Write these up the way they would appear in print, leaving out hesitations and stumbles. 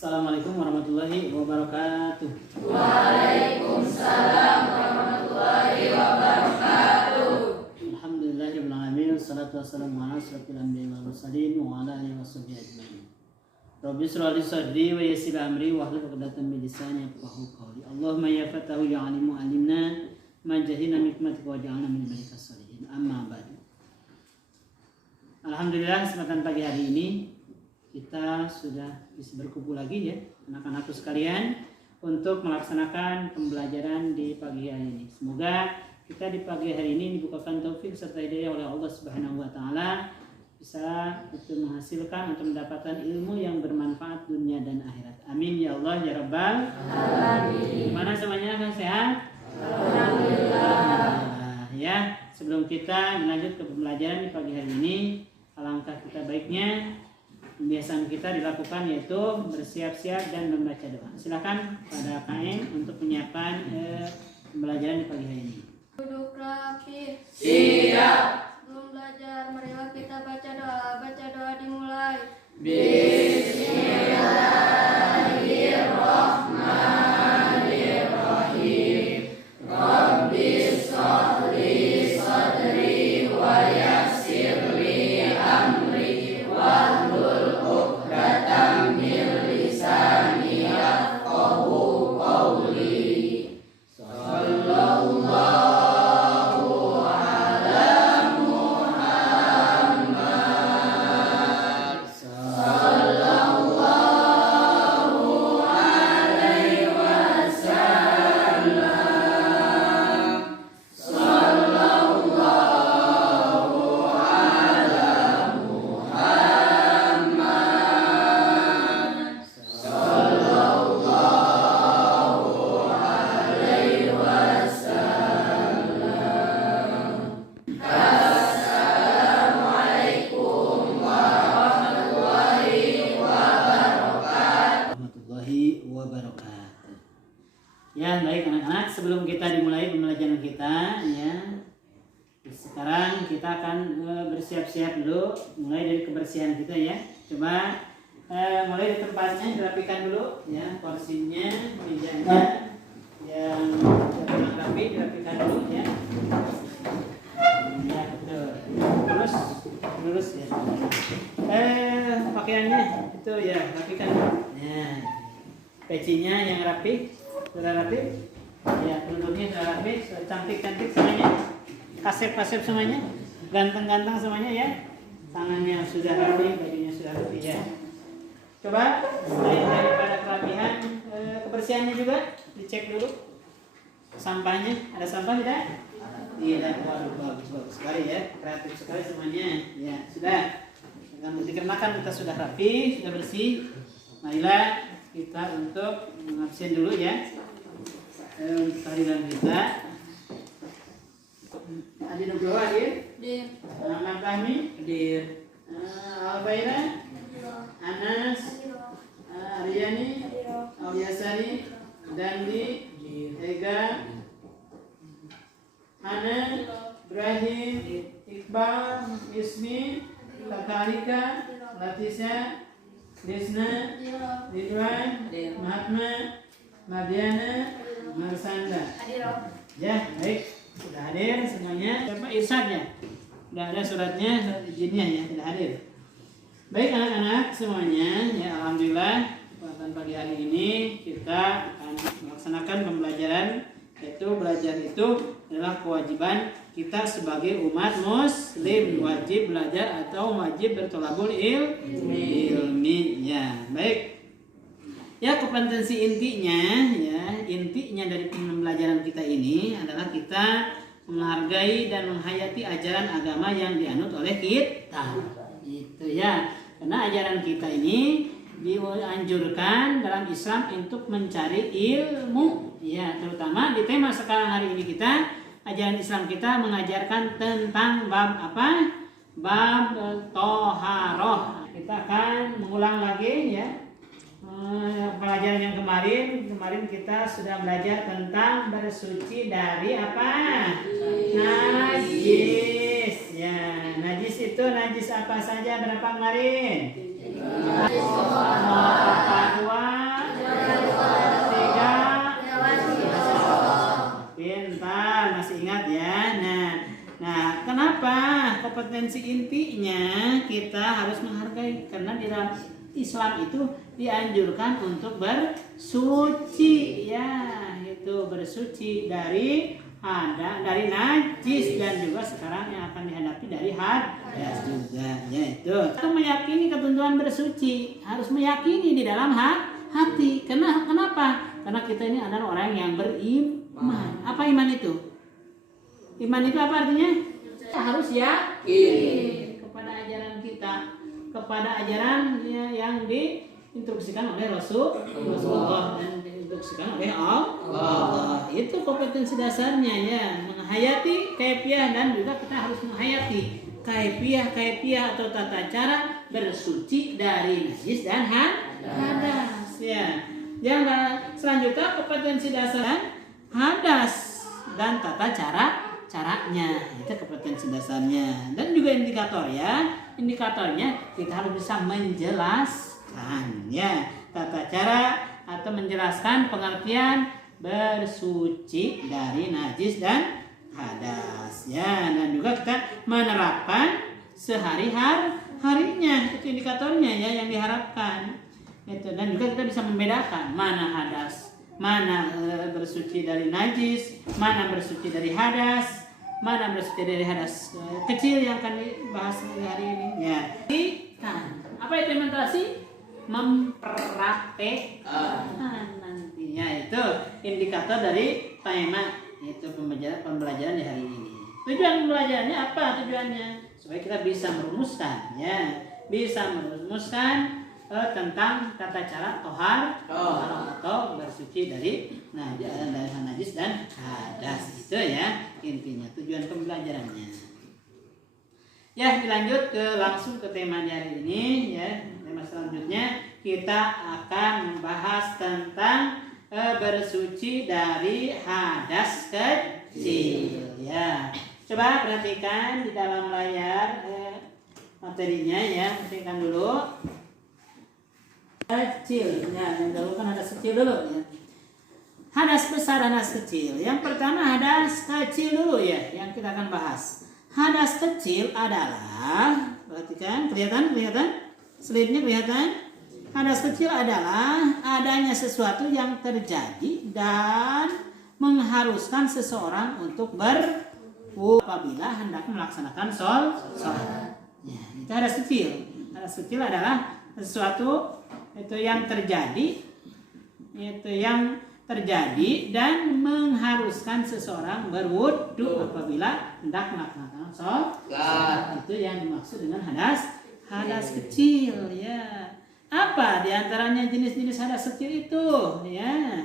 Assalamualaikum warahmatullahi wabarakatuh. Waalaikumsalam warahmatullahi wabarakatuh. Alhamdulillahirabbil alamin wassalatu wassalamu ala asyrofil anbiya'i wal mursalin wa ala alihi washabihi ajmain. Rabbi shrah li sadri wa yassir amri wahlul 'uqdatam min lisani yafqahu qawli. Allahumma ya fatahu ya alimu alimna ma jahilna min hikmatika wa ja'alna min ibadika sholihin. Amma ba'du. Alhamdulillah kesempatan pagi hari ini kita sudah bisa berkumpul lagi ya anak-anakku sekalian untuk melaksanakan pembelajaran di pagi hari ini. Semoga kita di pagi hari ini dibukakan taufik serta hidayah oleh Allah Subhanahu wa taala bisa untuk menghasilkan atau mendapatkan ilmu yang bermanfaat dunia dan akhirat. Amin ya Allah ya Rabbal alamin. Gimana semuanya kan sehat? Alhamdulillah. Ya, sebelum kita lanjut ke pembelajaran di pagi hari ini, alangkah kita baiknya kebiasaan kita dilakukan yaitu bersiap-siap dan membaca doa. Silakan pada KM untuk menyiapkan pembelajaran di pagi hari ini. Duduk rapi. Siap. Sebelum belajar, marilah kita baca doa. Baca doa dimulai. Bismillahirrahmanirrahim. Rabbi shrah li sadri wa yassir li amri wahlul 'uqdatam min lisani yafqahu qawli. Sallallahu ala Muhammad. Sallallahu alaihi wasallam. Sallallahu ala Muhammad. Sallallahu alaihi wasallam. Assalamualaikum warahmatullahi wabarakatuh. Warahmatullahi wabarakatuh. Ya, baik anak-anak, sebelum kita dimulai pembelajaran kita ya. Sekarang kita akan bersiap-siap dulu mulai dari kebersihan kita ya. Coba mulai dari tempatnya dirapikan dulu ya, porsinya, mejanya yang kurang rapi dirapikan dulu ya. Ya, betul. Lurus ya. Pakaiannya itu ya, rapikan. Ya. Pecinya yang rapi, sudah rapi. Ya, penutupnya sudah rapi, sudah cantik-cantik semuanya. Kasep-kasep semuanya, ganteng-ganteng semuanya ya. Tangannya sudah rapi, bajunya sudah rapi ya. Coba selain daripada kerapihan, kebersihannya juga dicek dulu. Sampahnya, ada sampah tidak? Tidak. Waduh, bagus sekali ya, kreatif sekali semuanya. Ya, sudah. Dikarenakan kita sudah rapi, sudah bersih, marilah kita untuk mengabsen dulu ya untuk tahlilan kita. Adi Nugroho hadir, Ahmad Fahmi hadir, Alfaira, Anas, Aryani, Awyasari, Dandi, Ega, Hana, Ibrahim, Iqbal, Ismi, Takarika, Latisa, Desna, Ridwan, Mahatma, Madiana, Marsanda. Ya, baik. Sudah hadir semuanya. Siapa irsadnya? Sudah ada suratnya, surat izinnya ya, sudah hadir. Baik anak-anak semuanya, ya alhamdulillah pada pagi hari ini kita akan melaksanakan pembelajaran, yaitu belajar itu adalah kewajiban kita sebagai umat muslim, wajib belajar atau wajib bertolabul ilmi ya. Baik. Ya, kompetensi intinya dari pembelajaran kita ini adalah kita menghargai dan menghayati ajaran agama yang dianut oleh kita. Itu ya. Karena ajaran kita ini dianjurkan dalam Islam untuk mencari ilmu. Ya, terutama di tema sekarang hari ini kita, ajaran Islam kita mengajarkan tentang bab apa? Bab toharoh. Kita akan mengulang lagi ya. Pelajaran yang kemarin kita sudah belajar tentang bersuci dari apa? Najis ya. Najis itu najis apa saja? Berapa kemarin? 2, 3, pintar, masih ingat ya. Nah, kenapa kompetensi intinya kita harus menghargai? Karena di dalam Islam itu dianjurkan untuk bersuci, ya, itu bersuci dari najis dan juga sekarang yang akan dihadapi dari hadas juga, yaitu kita meyakini ketentuan bersuci, harus meyakini di dalam hati. Kenapa? Karena kita ini adalah orang yang beriman. Apa iman itu? Iman itu apa artinya? Kita harus yakin kepada ajaran kita, kepada ajaran yang diinstruksikan oleh Rasulullah dan diinstruksikan oleh Allah. Itu kompetensi dasarnya, ya, menghayati kaifiah, dan juga kita harus menghayati kaifiah atau tata cara bersuci dari najis dan hadas, ya. Yang selanjutnya kompetensi dasar hadas dan tata caranya, itu kompetensi dasarnya. Dan juga indikator, ya, indikatornya kita harus bisa menjelaskan, ya, tata cara atau menjelaskan pengertian bersuci dari najis dan hadas, ya, dan juga kita menerapkan sehari-harinya, itu indikatornya, ya, yang diharapkan itu. Dan juga kita bisa membedakan mana hadas, mana bersuci dari najis, mana bersuci dari hadas, mana bersuci dari hadas kecil yang akan dibahas hari ini, ya. Apa implementasi? Mempraktekkan nantinya, itu indikator dari tema, itu pembelajaran di hari ini. Tujuan pembelajarannya apa? Tujuannya supaya kita bisa merumuskan, ya, bisa merumuskan tentang tata cara tohar atau bersuci dari najis dan hadas, itu, ya, intinya tujuan pembelajarannya. Ya, dilanjut langsung ke tema di hari ini, ya. Tema selanjutnya kita akan membahas tentang bersuci dari hadas kecil, ya. Coba perhatikan di dalam layar materinya, ya, perhatikan dulu. Kecil, ya, yang dulu kan hadas kecil dulu, ya. Hadas besar, hadas kecil. Yang pertama hadas kecil dulu, ya, yang kita akan bahas. Hadas kecil adalah, perhatikan, kelihatan? Slide-nya kelihatan? Hadas kecil adalah adanya sesuatu yang terjadi dan mengharuskan seseorang untuk berwudu apabila hendak melaksanakan sholat. Ya, itu hadas kecil. Hadas kecil adalah sesuatu itu yang terjadi, dan mengharuskan seseorang berwudu apabila hendak melaksanakan sholat. Itu yang dimaksud dengan hadas kecil, ya. Apa diantaranya jenis-jenis hadas kecil itu, ya?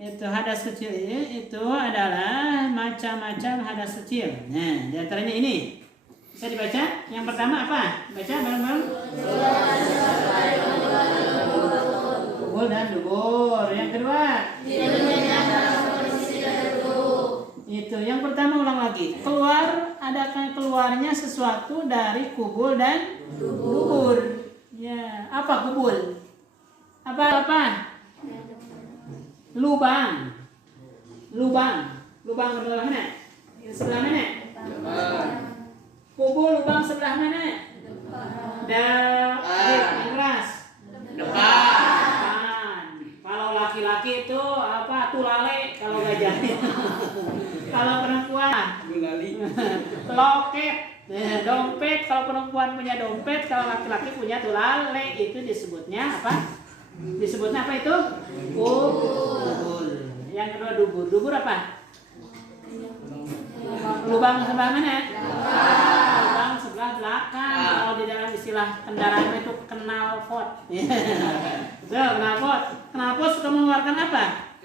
Itu hadas kecil itu adalah macam-macam hadas kecil. Nah, diantaranya ini bisa dibaca. Yang pertama apa? Baca bareng-bareng. Kubul dan dubur. Yang kedua, itu. Yang pertama, ulang lagi. Keluarnya sesuatu dari kubul dan dubur. Ya, apa kubul? Apa? Lubang sebelah mana? Sebelah mana? Kubul, lubang sebelah mana? Keras. Depan. Kalau laki-laki itu apa? Tulale kalau gajahnya. Kalau perempuan, loket. Dompet, kalau perempuan punya dompet, kalau laki-laki punya tulale, itu disebutnya apa? Disebutnya apa itu? Kubul. Yang kedua dubur. Dubur apa? Lubang sebelah mana? Lubang sebelah belakang. Kalau di dalam istilah kendaraan itu knalpot. Knalpot. Knalpot suka mengeluarkan apa?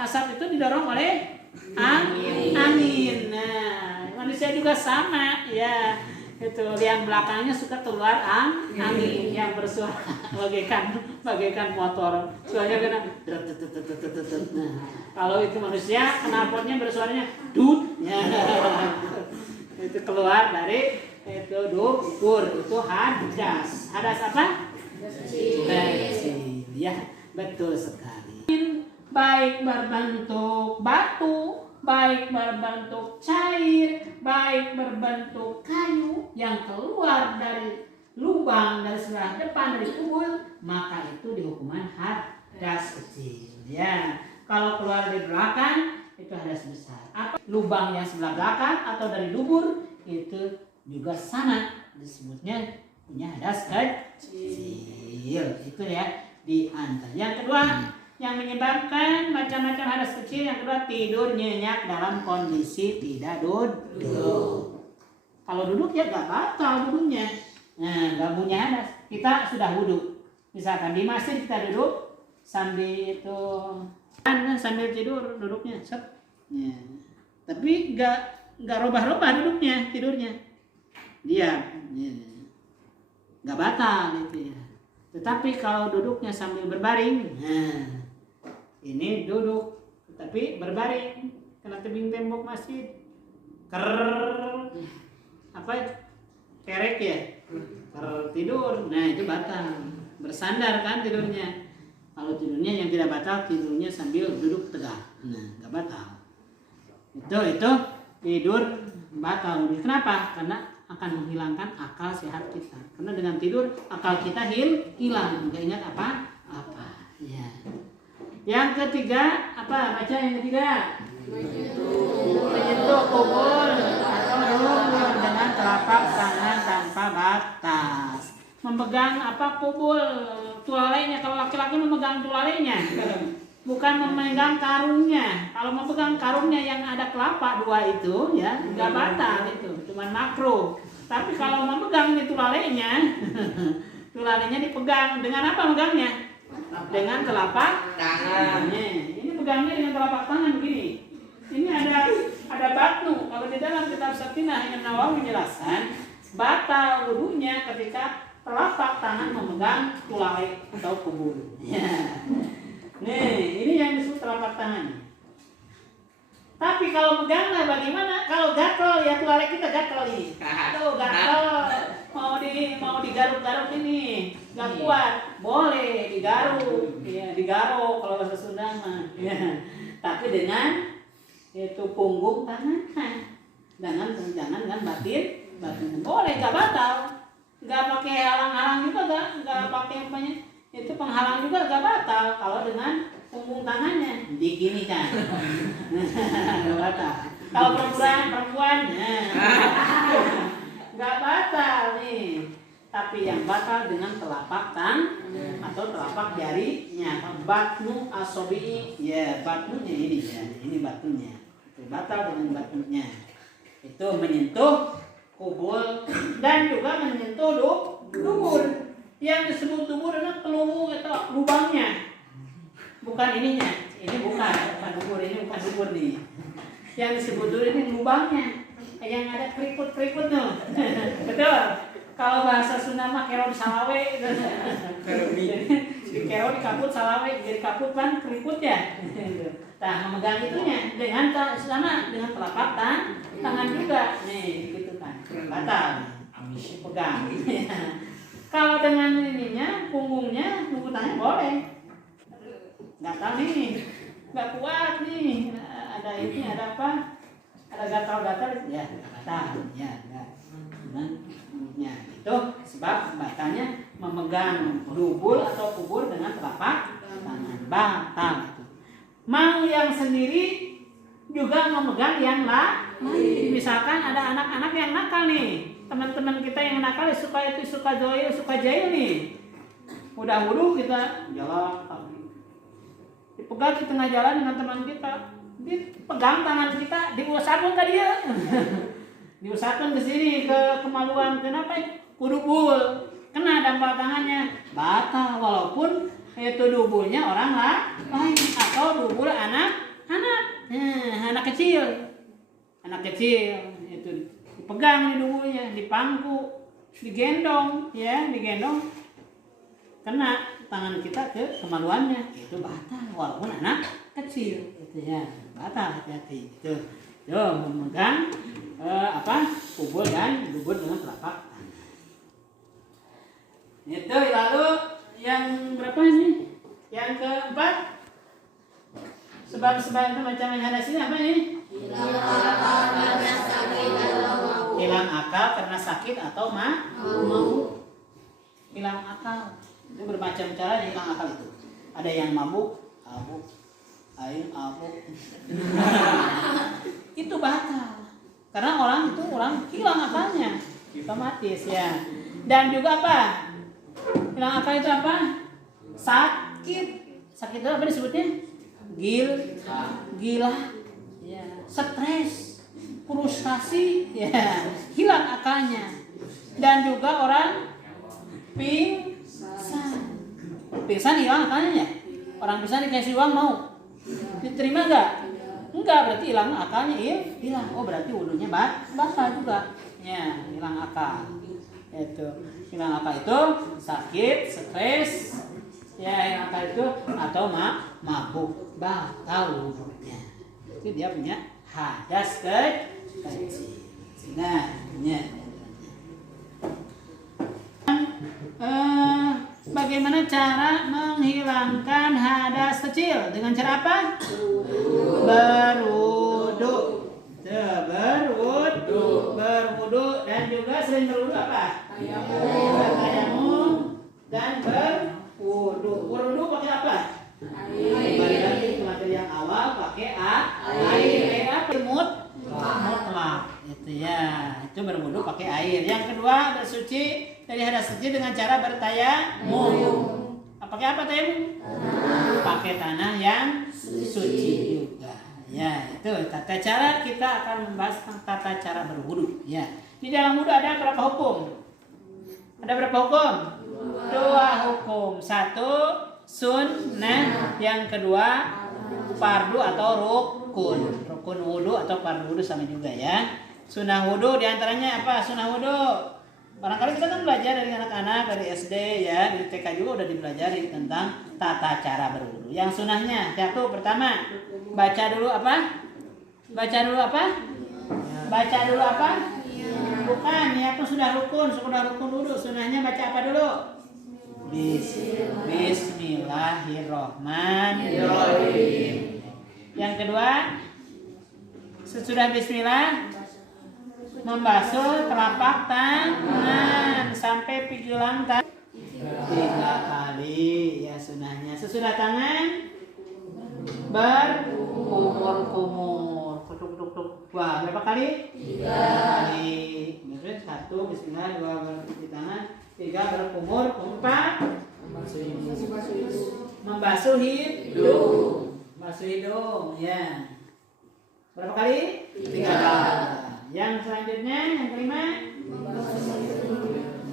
Asap itu didorong oleh angin. Nah, manusia juga sama, ya. Itu yang belakangnya suka keluar angin yang bersuara bagaikan motor. Suaranya kena. Nah, kalau itu manusia, knalpotnya bersuaranya dut. Ya. itu keluar dari itu dubur, itu hadas. Hadas apa? Kecil. Ya, betul sekali. Baik berbentuk batu, baik berbentuk cair, baik berbentuk kayu yang keluar dari lubang dari sebelah depan dari kubur, maka itu dihukuman hadas kecil. Ya, kalau keluar dari belakang itu hadas besar. Apa lubang yang sebelah belakang atau dari dubur itu juga sama, disebutnya punya hadas kecil. Itu ya di antara. Yang kedua yang menyebabkan macam-macam hadas kecil, yang kedua tidur nyenyak dalam kondisi tidak duduk. Kalau duduk ya gak batal duduknya. Nah, gak punya hadas. Kita sudah wudhu. Misalkan di masjid kita duduk sambil itu sambil tidur duduknya. Ya. Tapi gak robah-robah duduknya, tidurnya. Dia gak batal itu ya. Tetapi kalau duduknya sambil berbaring, nah, ini duduk tapi berbaring kena tebing tembok masjid, kerek ya, tidur, nah itu batal. Bersandar kan tidurnya. Kalau tidurnya yang tidak batal, tidurnya sambil duduk tegak, nah nggak batal. Itu tidur batal. Kenapa? Karena akan menghilangkan akal sehat kita. Karena dengan tidur akal kita hilang, nggak ingat apa. Ya. Yang ketiga apa? Baca yang ketiga. Menyentuh kubur atau dubur dengan telapak tangan tanpa batas. Memegang apa kubur tulalainya. Kalau laki-laki memegang tulalainya, bukan memegang karungnya. Kalau memegang karungnya yang ada kelapa dua itu ya nggak batal itu, cuma makruh. Tapi kalau memegang itu tulalainya dipegang dengan apa megangnya? Dengan telapak tangan. Ini pegangnya dengan telapak tangan begini. Ini ada batnu. Kalau di dalam kitab Sakinah Imam Nawawi menjelaskan batal wudunya ketika telapak tangan memegang tulalai atau kubur. Ya. Nih, ini yang disebut telapak tangan. Tapi kalau megangnya bagaimana? Kalau gatel ya tulalai kita gatel ini. Aduh gatel. Mau digaruk-garuk ini nggak kuat, boleh digaruk, ya digaruk kalau bahasa Sunda mah. Ya. Tapi dengan itu punggung tangan, jangan dengan batin boleh, nggak batal, nggak pakai halang-halang juga, nggak pakai apanya itu penghalang juga nggak batal kalau dengan punggung tangannya begini kan, nggak batal. Kalau perempuan, nggak batal nih. Tapi yang batal dengan telapak tangan atau telapak jarinya. Batnu asobi, ya batnunya ini ya, ini batnunya. Itu batal dengan batnunya. Itu menyentuh kubur dan juga menyentuh dubur. Yang disebut dubur adalah peluru atau lubangnya. Bukan ininya. Ini bukan dubur, ini bukan dubur nih. Yang disebut dubur ini lubangnya. Yang ada keriput-keriput tuh. Betul. Kalau bahasa Sunda mah kero di salawe. Di kero di kaput salawe, jadi kaput kan keriput ya. Nah, memegang itunya dengan sama dengan telapak tangan juga. Nih, gitu kan. Batal. Pegang. Kalau dengan ininya, punggungnya, punggung tangan boleh. Nggak tahu nih. Nggak kuat nih. Ada ini, ada apa? Ada gatal-gatal, ya batal, ya enggak. Ya, itu sebab batalnya memegang dubur atau kubur dengan telapak tangan, batal itu. Mau yang sendiri juga memegang yang lain. Misalkan ada anak-anak yang nakal nih, teman-teman kita yang nakal suka jahil nih. Udah wudhu kita jalan kaki, dipegang di tengah jalan dengan teman kita. Dipegang tangan kita, diusapkan ke dia, diusapkan ke sini, ke kemaluan, kenapa? Kudubul, kena dampak tangannya, batal walaupun itu dubulnya orang lain atau dubul anak kecil itu dipegang di dubulnya, dipangku, digendong, kena tangan kita ke kemaluannya, itu batal walaupun anak kecil, itu ya. Batal, hati-hati. Tuh, memegang kubul dan dubur dengan telapak tangan. Itu lalu yang berapa ini? Yang keempat, sebab-sebab itu macam hadas ini apa ini? Hilang akal karena sakit atau mabuk. Hilang akal. Itu bermacam cara hilang akal itu. Ada yang mabuk, air abuk. Itu batal. Karena orang hilang akalnya. Otomatis ya. Dan juga apa? Hilang akal itu apa? Sakit. Sakit itu apa disebutnya? Gila. Ya. Stres. Frustasi. Ya. Hilang akalnya. Dan juga orang pingsan. Pingsan hilang akalnya ya? Orang pingsan dikasih uang mau? Diterima enggak? Enggak, berarti hilang akalnya hilang. Oh, berarti wudunya batal juga. Ya, hilang akal. Itu. Hilang akal itu sakit, stres. Ya, hilang akal itu atau mabuk, batal wudunya. Itu dia punya hadas kecil. Nah, ya. Bagaimana cara menghilangkan hadas kecil? Dengan cara apa? Berwudu. Berwudu dan juga selain berwudu apa? Bertayamum dan berwudu. Berwudu pakai apa? Kembali lagi ke materi yang awal, pakai air. Apa? Mutlak. Itu ya. Itu berwudu pakai air. Yang kedua, bersuci dari hadas kecil dengan cara bertayamum. Pakai apa tayamum? Pakai tanah yang suci juga. Ya, itu tata cara. Kita akan membahas tentang tata cara berwudu. Ya. Di dalam wudu ada berapa hukum? Ada berapa hukum? Dua hukum. Satu sunnah, yang kedua fardu atau rukun. Rukun wudu atau fardu wudu sama juga ya. Sunnah wudu diantaranya apa? Sunnah wudu. Barangkali kita kan belajar dari anak-anak dari SD ya, di TK juga udah dipelajari tentang tata cara berwudu. Yang sunnahnya satu, pertama baca dulu apa? Baca dulu apa? Bukan, ya itu sudah rukun wudu. Sunnahnya baca apa dulu? Bismillahirrohmanirrohim. Yang kedua, sesudah bismillah membasuh telapak tangan sampai pijulang tangan 3 kali ya sunnahnya. Sesudah tangan berkumur. Wah, berapa kali? 3 kali. Terus 1 bismillah, 2 bercuci tangan, 3 berkumur, 4 membasuh hidung. Membasuh hidung ya. Berapa kali? 3 kali. Yang selanjutnya, yang kelima,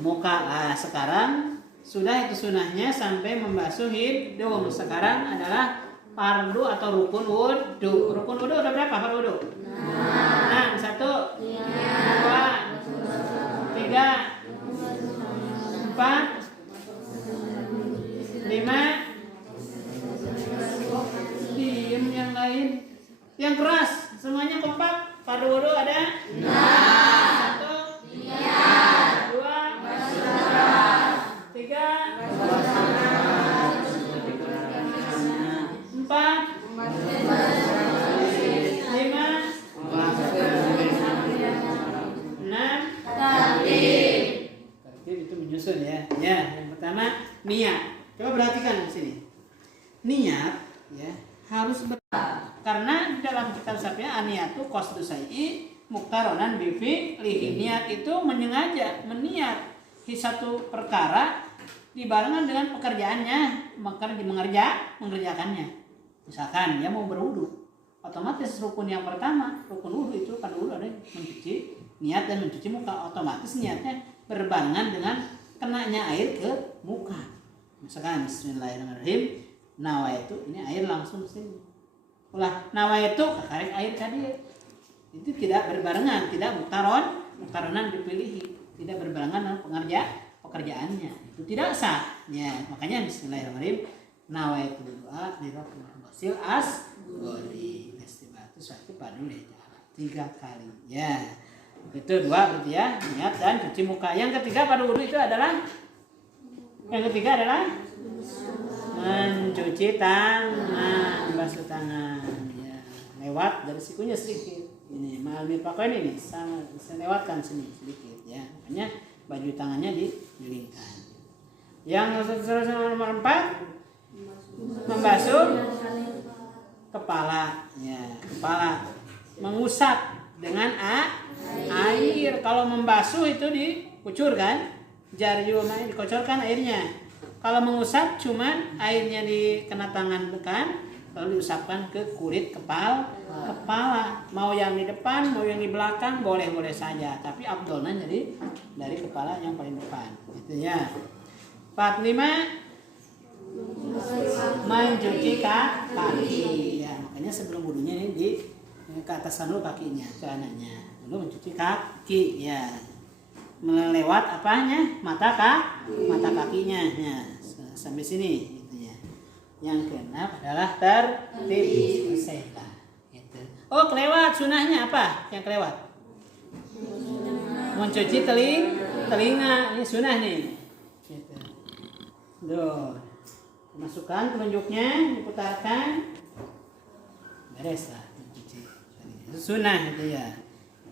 muka. Sekarang sudah itu sunnahnya sampai membasuh hidung. Sekarang adalah fardu atau rukun wudu. Rukun wudu udah berapa fardu wudu? 6. 1, 2, 3, 4, 5. Diem yang lain. Yang keras, semuanya kompak. Fardu wudu ada? 1, 2, 3, 4, 5. Itu menyusun ya. Ya, yang pertama niat. Coba perhatikan di sini. Niat ya harus karena di dalam kitab Syafi'i aniyatu qasdu syai'i muktaronan bi fi'lihi. Niat itu menyengaja, meniat satu perkara dibarengan dengan pekerjaannya, mengerjakannya. Misalkan dia mau berwudu, otomatis rukun yang pertama, rukun wudu itu kan wudu ada mencuci, niat dan mencuci muka, otomatis niatnya berbarengan dengan kenanya air ke muka. Misalkan bismillahirrahmanirrahim, nawaitu, ini air langsung sini. Ulah nawaitu karek air tadi. Itu tidak berbarengan, tidak muktaronan dipilih, tidak berbarengan dengan pekerjaannya. Itu tidak sah. Ya, makanya bismillahirrahmanirrahim, nawaitu doa di rohul ghasil asghari. Istibatu satu padul jahat. 3 kali. Ya. Itu 2 berarti ya, niat dan cuci muka. Yang ketiga pada wudhu itu adalah mencuci tangan, basuh tangan. Ya. Lewat dari sikunya sedikit. Ini ma'al mirfaqain ini sangat saya lewatkan sini sedikit ya. Makanya baju tangannya dililingkan. Yang nomor 4 membasuh kepala. Ya, kepala. Mengusap dengan air. Kalau membasuh itu dikucurkan, jari yumna dikocorkan airnya. Kalau mengusap cuman airnya dikena tangan tekan, lalu diusapkan ke kulit kepala. Mau yang di depan, mau yang di belakang boleh saja, tapi afdolnya jadi dari kepala yang paling depan. Gitu ya. 45 mencuci kaki. Ya, makanya sebelum wudunya ini di ke atasan dulu kakinya, celananya. Lalu mencuci kaki ya. Melewat apanya? Mata kakinya ya. Sampai sini gitu ya. Yang keenam adalah tertib. Selesai gitu. Oh, kelewat sunahnya apa? Yang kelewat? Mencuci telinga. Ini sunah nih. Gitu. Duh. Masukkan telunjuknya, diputarkan, beres lah mencuci. Itu sunnah itu ya.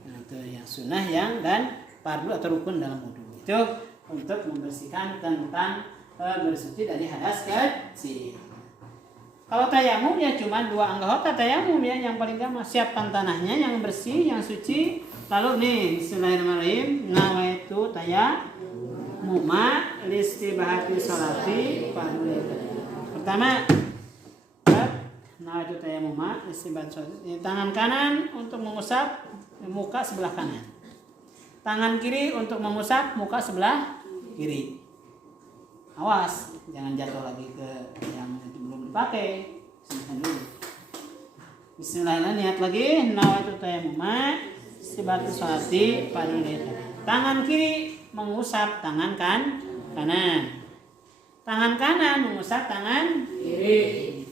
Nah, itu yang sunnah yang dan fardu atau rukun dalam wudu. Itu untuk membersihkan tentang bersuci dari hadas kecil. Kalau tayamum ya cuma 2 anggota tayamum ya, yang paling gampang siapkan tanahnya yang bersih, yang suci. Lalu nih bismillahirrahmanirrahim, nawaitu tayammuma listibahati sholati fardhu. Pertama, nawaitu tayammuma listibahati sholati. Tangan kanan untuk mengusap muka sebelah kanan. Tangan kiri untuk mengusap muka sebelah kiri. Awas, jangan jatuh lagi ke yang belum dipakai. Simpan dulu. Bismillahirrahmanirrahim. Niat lagi. Nawaitu tayammuma listibahati sholati fardhu. Tangan kiri mengusap tangan kanan. Tangan kanan mengusap tangan kiri.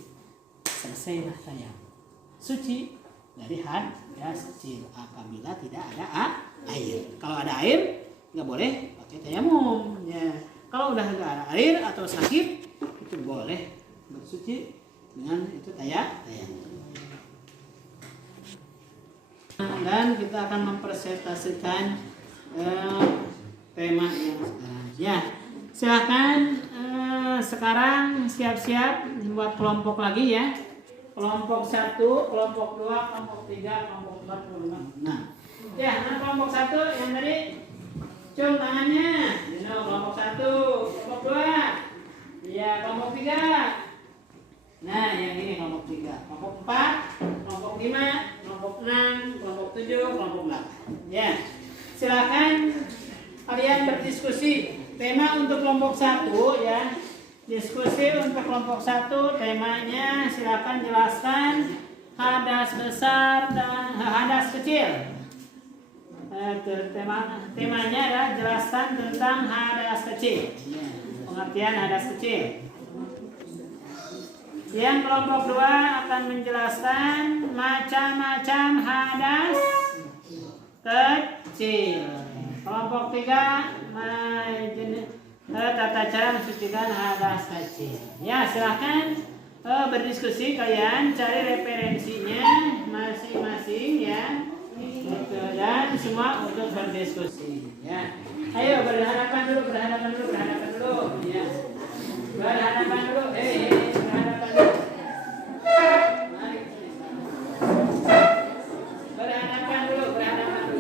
Selesailah tayamum. Suci dari hadas kecil apabila tidak ada air. Kalau ada air nggak boleh pakai tayamum. Ya. Kalau udah nggak ada air atau sakit itu boleh bersuci dengan itu tayamum. Dan kita akan mempresentasikan tema yang sekarang. Ya, silakan sekarang siap-siap buat kelompok lagi ya. Kelompok 1, kelompok 2, kelompok 3, kelompok 4, kelompok 5. Nah, ya, kelompok 1 yang tadi cium tangannya. Kelompok 1, kelompok 2. Ya, kelompok 3. Nah, yang ini kelompok 3. Kelompok 4, kelompok 5, kelompok 6, kelompok 7, kelompok 8. Ya. Silakan kalian berdiskusi. Tema untuk kelompok 1 ya. Diskusi untuk kelompok 1 temanya silakan jelaskan hadas besar dan hadas kecil. Temanya adalah jelaskan tentang hadas kecil. Pengertian hadas kecil. Yang kelompok 2 akan menjelaskan macam-macam hadas kecil. Kelompok 3 tata cara mensucikan hadas kecil. Ya, silahkan berdiskusi kalian, cari referensinya masing-masing ya. Dan semua untuk berdiskusi ya. Ayo berhadapan dulu. Ya. Berhadapan dulu. Berhadapan dulu. Berhadapan dulu.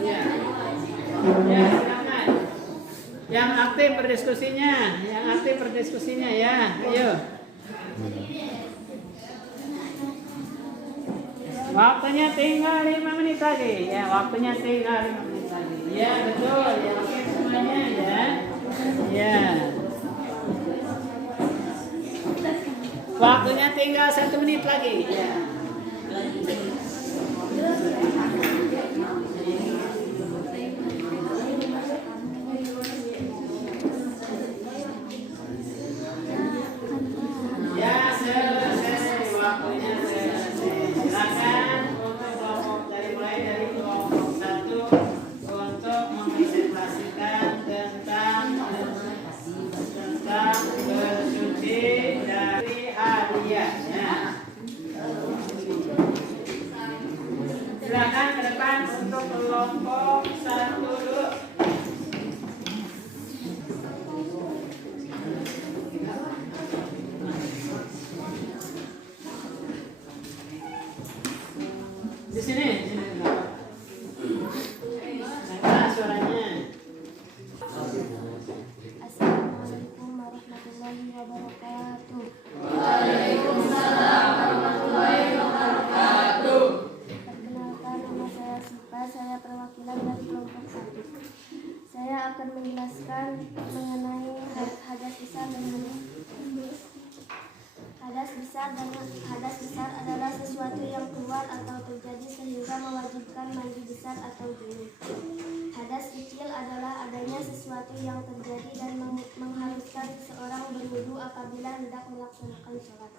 Ya. Ya, silakan. Yang aktif berdiskusinya ya. Ayo. Waktunya tinggal 5 menit lagi. Ya, waktunya tinggal 5 menit lagi. Ya, betul. Ya, oke semuanya ya. Ya. Waktunya tinggal 1 menit lagi. Ya. Waktunya selesai. Silakan untuk kelompok mulai dari kelompok menjelaskan mengenai hadas besar hadas besar adalah sesuatu yang keluar atau terjadi sehingga mewajibkan mandi besar atau junub. Hadas kecil adalah adanya sesuatu yang terjadi dan mengharuskan seseorang berwudu apabila hendak melaksanakan sholat.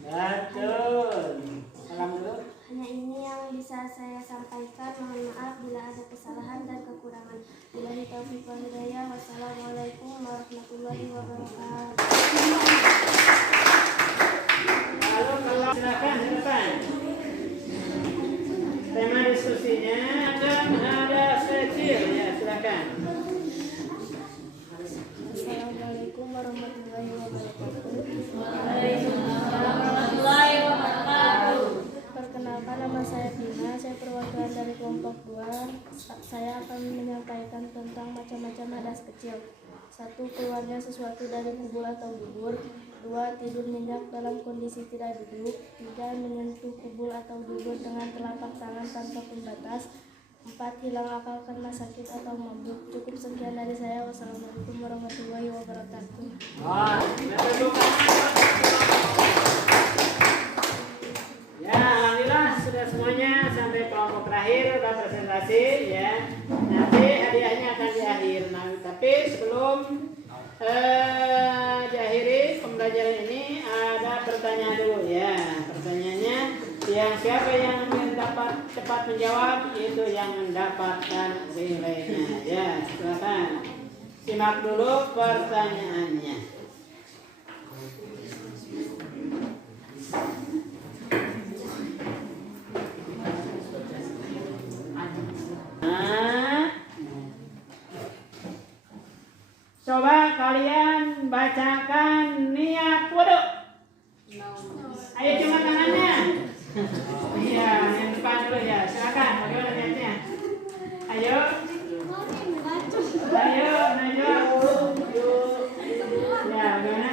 Betul. Salam dulu. Hanya ini yang bisa saya sampaikan. Mohon maaf bila ada kesalahan dan kekurangan. Billahi taufiq wal hidayah. Wassalamualaikum warahmatullahi wabarakatuh. Lalu kalau silakan. Tema diskusinya ada hadas kecil ya, silakan. Assalamualaikum warahmatullahi wabarakatuh. Waalaikumsalam warahmatullahi wabarakatuh. Perkenalkan, nama saya Dina, saya perwakilan dari kelompok 2. Saya akan menyampaikan tentang macam-macam hadas kecil. 1. Keluarnya sesuatu dari kubul atau dubur. 2. Tidur nyenyak dalam kondisi tidak duduk. 3. Menyentuh kubul atau dubur dengan telapak tangan tanpa pembatas. 4. Hilang akal karena sakit atau mabuk. Cukup sekian dari saya. Wassalamualaikum warahmatullahi wabarakatuh. Ya, alhamdulillah sudah semuanya sampai kelompok terakhir sudah presentasi ya. Nanti hadiahnya akan di akhir. Nah, tapi sebelum diakhiri pembelajaran ini ada pertanyaan dulu ya. Pertanyaannya yang siapa yang dapat cepat menjawab itu yang mendapatkan nilainya ya. Silakan simak dulu pertanyaannya. Coba kalian bacakan niat wudu. Ayo cuma tangannya. Iya, yang depan dulu ya. Silakan. Bagaimana niatnya? Ayo. Ayo, Najwa. Ya, bagaimana?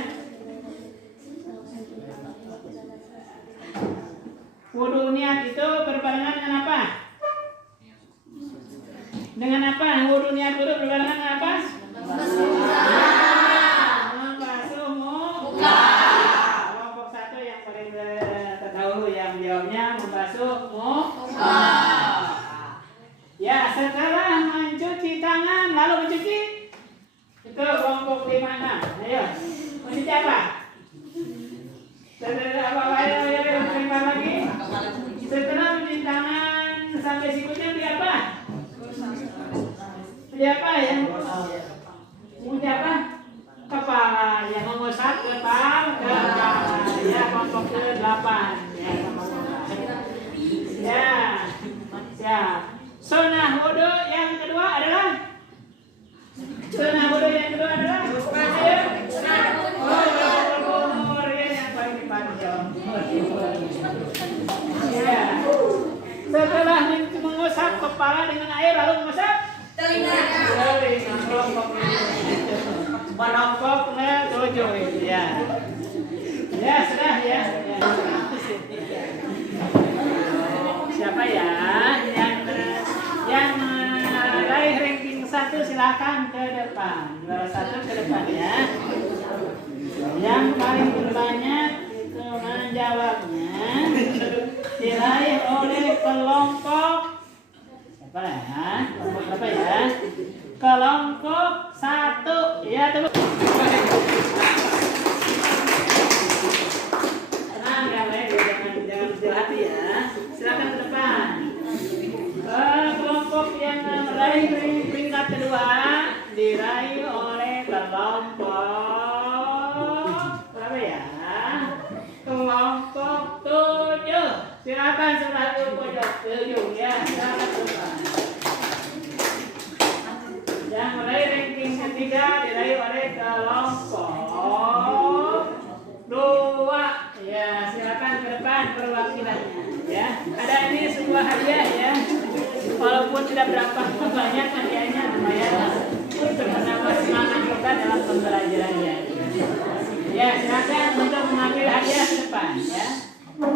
Wudu niat itu berbarengan dengan apa? Dengan apa? Wudu niat wudu berbarengan dengan apa? Membasuh muka. Kelompok 1 yang paling terdahulu yang menjawabnya membasuh muka. Ya, setelah mencuci tangan lalu mencuci. Itu kelompok 5-6. Ayo, mencuci apa? Setelah apa? Ayo, lagi. Setelah mencuci tangan sampai sikutnya di apa? Di apa ya? Apa? Kepala yang mengusap kepala ya, kelompok ke-8 ya, ya. Sunnah wudu yang kedua adalah umur ya, yang paling dipanjang ya. Setelah mengusap kepala dengan air lalu mengusap telinga. Kelompoknya 7 ya. Ya, sudah ya. Siapa ya yang meraih ranking 1 silakan ke depan. Juara 1 ke depan ya. Yang paling berbanyak itu menjawabnya diraih oleh kelompok apa ya? Kelompok berapa ya? Kelompok 1 ya, tunggu. Tenang ya, jangan kecil hati ya. Silakan ke depan. Kelompok yang meraih peringkat kedua diraih oleh kelompok berapa ya? Kelompok 7. Silakan sebelah pojok 7 ya. Silakan ke depan. Yang meraih ranking ketiga diraih oleh kelompok 2 ya. Silakan ke depan perwakilannya ya. Ada ini sebuah hadiah ya, walaupun tidak berapa banyak hadiahnya, lumayan untuk menambah semangat kita dalam pembelajarannya ya. Silakan untuk mengambil hadiah ke depan ya.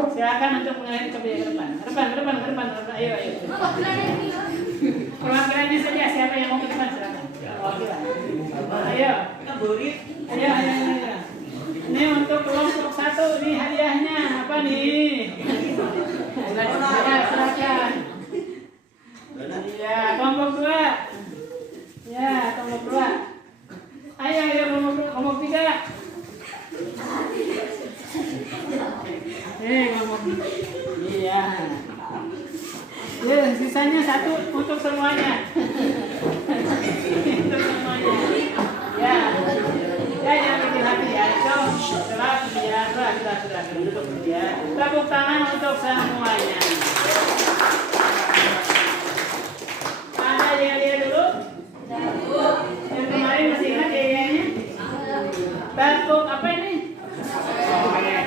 Silakan untuk mengambil hadiah ke depan. Ayo. Perwakilannya saja, siapa yang mau ke depan silakan. Perwakilan. ayo. Ayo. Ini untuk kelompok 1 nih hadiahnya. Apa nih? Silakan. Ya, kelompok 2. Ya, kelompok 2. Ayo kelompok 3. Kelompok. Iya. Ya, sisanya 1 untuk semuanya. Untuk semuanya. Ya. Ya, jangan bikin hati ya. Itu sudah duduk ya. Tepuk tangan untuk semuanya. Ada dia dulu. Yang kemarin masih ingat ya? Tepuk apa ini?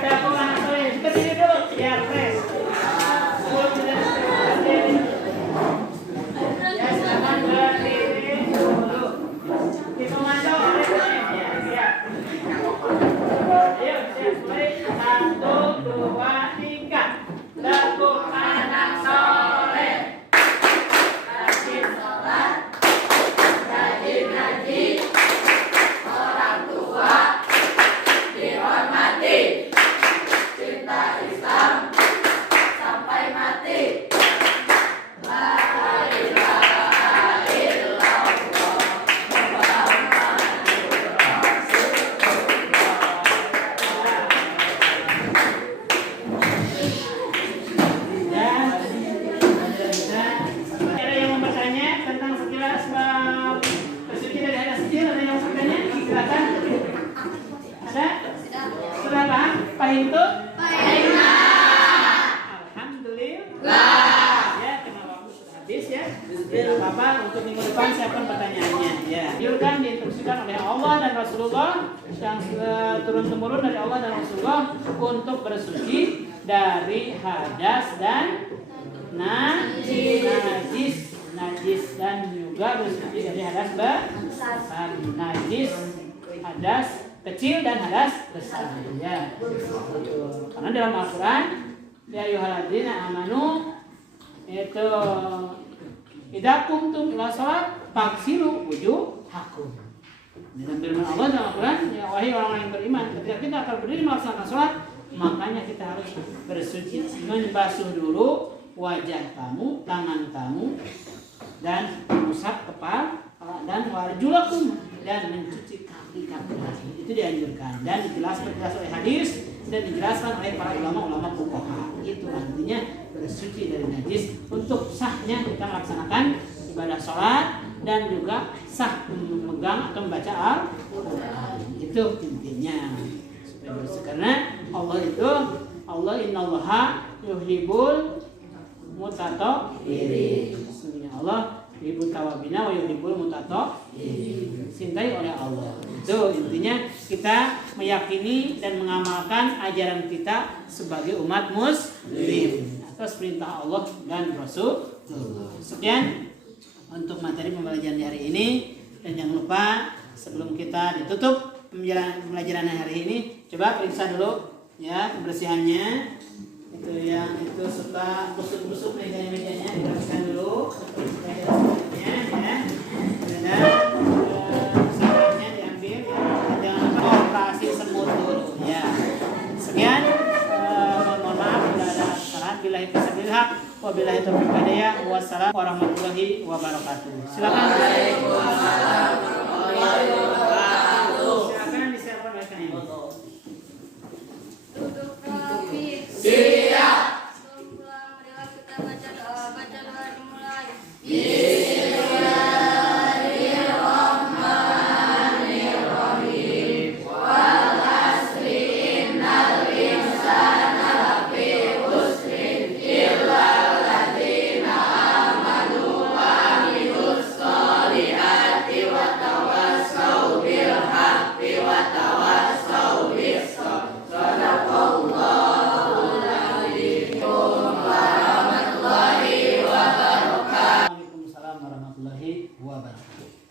Tepuk anak soleh. Berdiri dulu. Ya, press. Ya, silakan berdiri dulu. Dikomando oleh saya. Ya, siap. Ayo, siap. Mulai. 1, 2, 3. Tepuk anak soleh. Rajin sholat. Rajin ngaji. Orang tua dihormati. Cinta Islam sampai mati. La ilaha illallah Muhammadur Rasulullah. Ada yang mau bertanya tentang sekilas bab bersuci dari hadas kecil? Ada yang mau bertanya? Silakan. Ada? Sudah paham? Paham itu? Alhamdulillah. Ya, karena waktu sudah habis ya. Tidak apa-apa, untuk minggu depan siapkan pertanyaannya. Ya, diurkan diinstruksikan oleh Allah dan Rasulullah yang turun temurun dari Allah dan Rasulullah untuk bersuci dari hadas dan najis dan juga bersuci dari hadas besar. Najis, hadas kecil dan hadas besar. Ya. Karena dalam Al-Qur'an ya ayyuhalladzina amanu itu idza qumtum ila shalat faghsilu wujuhakum. Dalam firman Allah dalam Al-Qur'an, ya wahai orang yang beriman, ketika kita akan berdiri melaksanakan salat, makanya kita harus bersuci, membasuh dulu wajah kamu, tangan kamu, dan mengusap kepala dan warjulakum, dan mencuci kaki-kaki. Itu dianjurkan dan dijelaskan oleh hadis dan dijelaskan oleh para ulama-ulama fuqaha. Itu artinya bersuci dari najis untuk sahnya kita melaksanakan ibadah sholat dan juga sah memegang atau membaca Al-Quran. Itu intinya supaya bersih. Karena Allah innallaha yuhibbul mutatahhirin. Allah yuhibbut tawabina wa yuhibbul mutatahhirin. Cintai oleh Allah. Itu intinya kita meyakini dan mengamalkan ajaran kita sebagai umat muslim atas perintah Allah dan Rasul. Sekian untuk materi pembelajaran hari ini, dan jangan lupa sebelum kita ditutup pembelajaran hari ini, coba periksa dulu ya kebersihannya. Itu yang itu suka busuk-busuk meja-mejanya dibersihkan dulu. Ya. Sampahnya diambil ya. Jangan lupa operasi semut dulu ya. Sekian, mohon maaf sudah ada kesalahan. Billahi taufiq wabillahi taufiq hidayah. Wassalamu warahmatullahi wabarakatuh. Silakan. Waalaikumsalam warahmatullahi wabarakatuh. Silakan disiapkan mereka ini. Duduk rapi. Siap. Sebelum mulai kita baca doa dimulai. Waalaikumsalam warahmatullahi wabarakatuh.